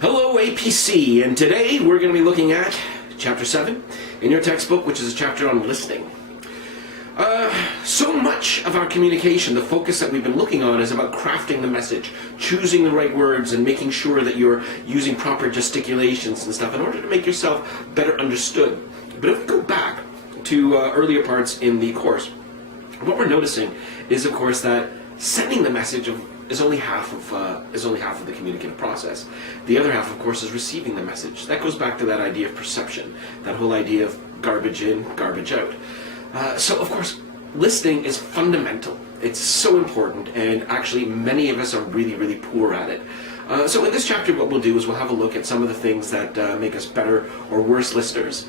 Hello APC, and today we're going to be looking at Chapter 7 in your textbook, which is a chapter on listening. So much of our communication, the focus that we've been looking on is about crafting the message, choosing the right words, and making sure that you're using proper gesticulations and stuff in order to make yourself better understood. But if we go back to earlier parts in the course, what we're noticing is, of course, that sending the message is only half of the communicative process. The other half, of course, is receiving the message. That goes back to that idea of perception, that whole idea of garbage in, garbage out. So, of course, listening is fundamental. It's so important, and actually many of us are really, really poor at it. So in this chapter, what we'll do is we'll have a look at some of the things that make us better or worse listeners.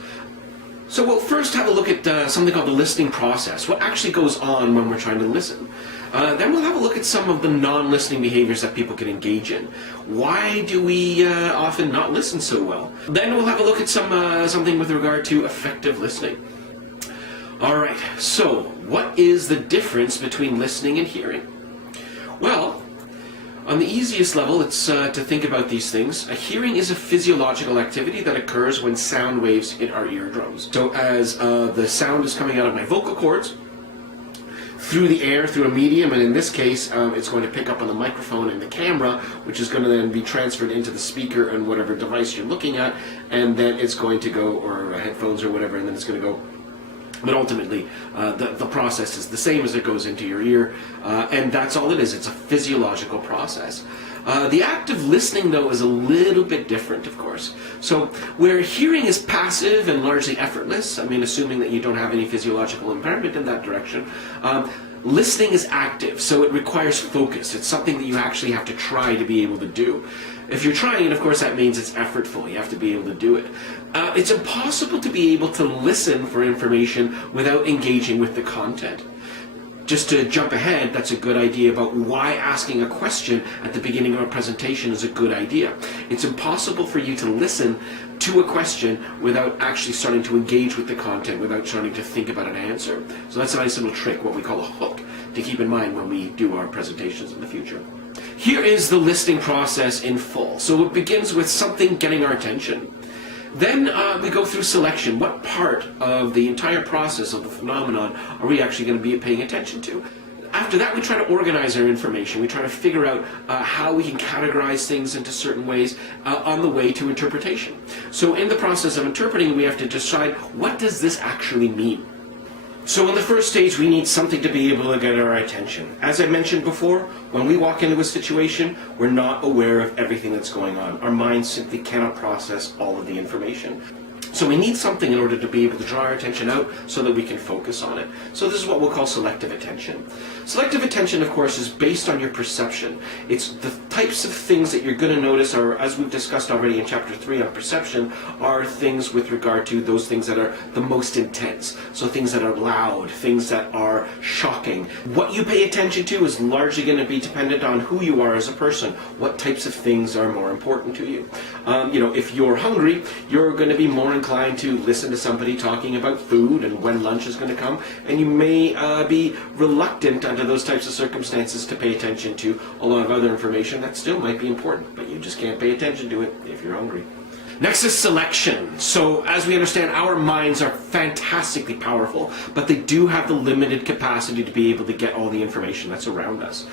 So we'll first have a look at something called the listening process, what actually goes on when we're trying to listen. Then we'll have a look at some of the non-listening behaviors that people can engage in. Why do we often not listen so well? Then we'll have a look at something with regard to effective listening. Alright, so what is the difference between listening and hearing? Well, on the easiest level, it's to think about these things. A hearing is a physiological activity that occurs when sound waves hit our eardrums. So as the sound is coming out of my vocal cords, through the air, through a medium, and in this case, it's going to pick up on the microphone and the camera, which is going to then be transferred into the speaker and whatever device you're looking at, and then it's going to go, or headphones or whatever, and then it's going to go. But ultimately, the process is the same as it goes into your ear, and that's all it is. It's a physiological process. The act of listening, though, is a little bit different, of course. So where hearing is passive and largely effortless, I mean, assuming that you don't have any physiological impairment in that direction, listening is active, so it requires focus. It's something that you actually have to try to be able to do. If you're trying it, of course, that means it's effortful. You have to be able to do it. It's impossible to be able to listen for information without engaging with the content. Just to jump ahead, that's a good idea about why asking a question at the beginning of a presentation is a good idea. It's impossible for you to listen to a question without actually starting to engage with the content, without starting to think about an answer. So that's a nice little trick, what we call a hook, to keep in mind when we do our presentations in the future. Here is the listening process in full. So it begins with something getting our attention. Then we go through selection. What part of the entire process of the phenomenon are we actually going to be paying attention to? After that, we try to organize our information. We try to figure out how we can categorize things into certain ways on the way to interpretation. So in the process of interpreting, we have to decide, what does this actually mean? So in the first stage, we need something to be able to get our attention. As I mentioned before, when we walk into a situation, we're not aware of everything that's going on. Our minds simply cannot process all of the information. So we need something in order to be able to draw our attention out so that we can focus on it. So this is what we'll call selective attention. Selective attention, of course, is based on your perception. It's the types of things that you're going to notice, or as we've discussed already in Chapter 3 on perception, are things with regard to those things that are the most intense. So things that are loud, things that are shocking. What you pay attention to is largely going to be dependent on who you are as a person. What types of things are more important to you? If you're hungry, you're going to be more inclined to listen to somebody talking about food and when lunch is going to come, and you may be reluctant under those types of circumstances to pay attention to a lot of other information that still might be important, but you just can't pay attention to it if you're hungry. Next is selection. So as we understand, our minds are fantastically powerful, but they do have the limited capacity to be able to get all the information that's around us.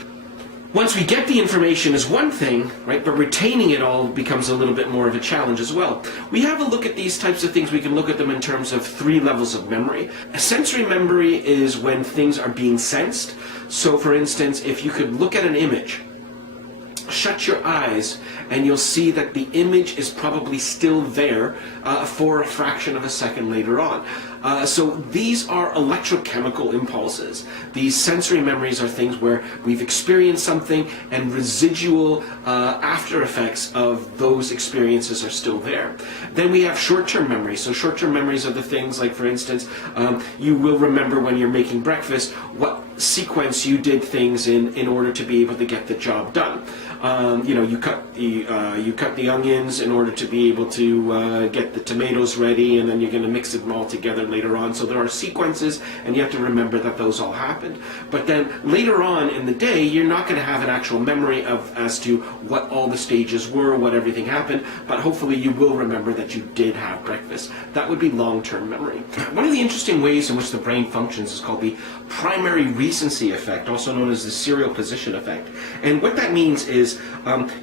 Once we get the information is one thing, right, but retaining it all becomes a little bit more of a challenge as well. We have a look at these types of things. We can look at them in terms of 3 levels of memory. A sensory memory is when things are being sensed. So for instance, if you could look at an image, shut your eyes, and you'll see that the image is probably still there for a fraction of a second later on. So these are electrochemical impulses. These sensory memories are things where we've experienced something and residual after effects of those experiences are still there. Then we have short-term memories. So short-term memories are the things like, for instance, you will remember when you're making breakfast what sequence you did things in order to be able to get the job done. you cut the onions in order to be able to get the tomatoes ready, and then you're going to mix them all together later on. So there are sequences, and you have to remember that those all happened. But then later on in the day, you're not going to have an actual memory as to what all the stages were, what everything happened, but hopefully you will remember that you did have breakfast. That would be long-term memory. One of the interesting ways in which the brain functions is called the primary recency effect, also known as the serial position effect. And what that means is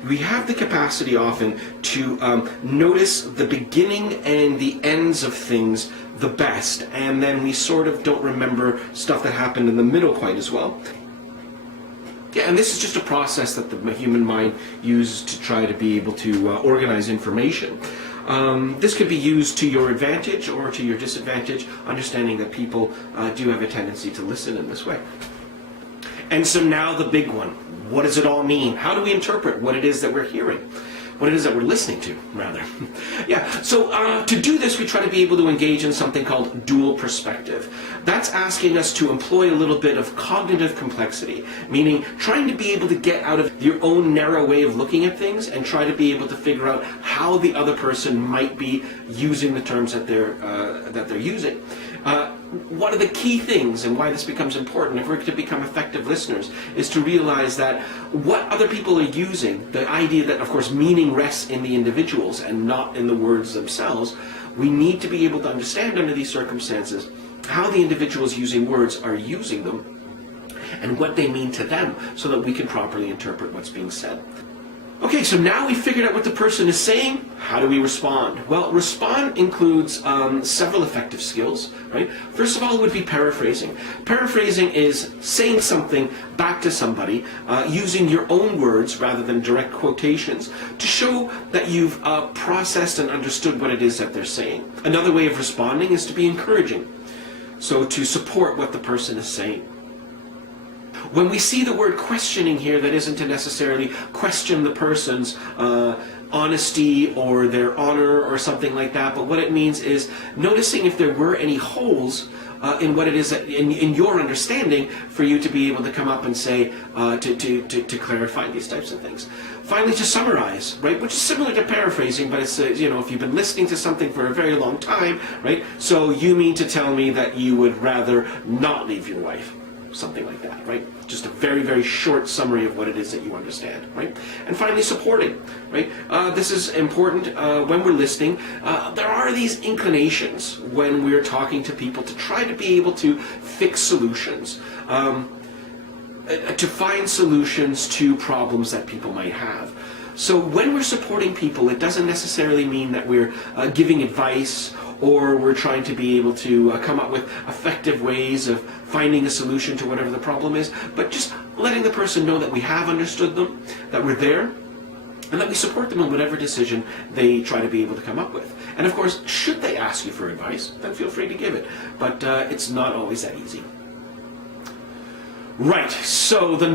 we have the capacity often to notice the beginning and the ends of things the best, and then we sort of don't remember stuff that happened in the middle quite as well. Yeah, and this is just a process that the human mind uses to try to be able to organize information. This could be used to your advantage or to your disadvantage, understanding that people do have a tendency to listen in this way. And so now the big one. What does it all mean? How do we interpret what it is that we're hearing? What it is that we're listening to, rather. Yeah, so to do this, we try to be able to engage in something called dual perspective. That's asking us to employ a little bit of cognitive complexity, meaning trying to be able to get out of your own narrow way of looking at things and try to be able to figure out how the other person might be using the terms that they're using. One of the key things, and why this becomes important if we're to become effective listeners, is to realize that what other people are using, the idea that, of course, meaning rests in the individuals and not in the words themselves, we need to be able to understand under these circumstances how the individuals using words are using them and what they mean to them so that we can properly interpret what's being said. Okay, so now we figured out what the person is saying. How do we respond? Well, respond includes several effective skills, right? First of all, it would be paraphrasing. Paraphrasing is saying something back to somebody using your own words rather than direct quotations to show that you've processed and understood what it is that they're saying. Another way of responding is to be encouraging, so to support what the person is saying. When we see the word questioning here, that isn't to necessarily question the person's honesty or their honor or something like that, but what it means is noticing if there were any holes in what it is that, in your understanding, for you to be able to come up and say, to clarify these types of things. Finally, to summarize, right, which is similar to paraphrasing, but it's, if you've been listening to something for a very long time, right, so you mean to tell me that you would rather not leave your wife. Something like that, right? Just a very, very short summary of what it is that you understand, right? And finally, supporting, right? This is important when we're listening. There are these inclinations when we're talking to people to try to be able to fix solutions, to find solutions to problems that people might have. So when we're supporting people, it doesn't necessarily mean that we're giving advice or we're trying to be able to come up with effective ways of finding a solution to whatever the problem is, but just letting the person know that we have understood them, that we're there, and that we support them in whatever decision they try to be able to come up with. And of course, should they ask you for advice, then feel free to give it. But it's not always that easy. Right, so the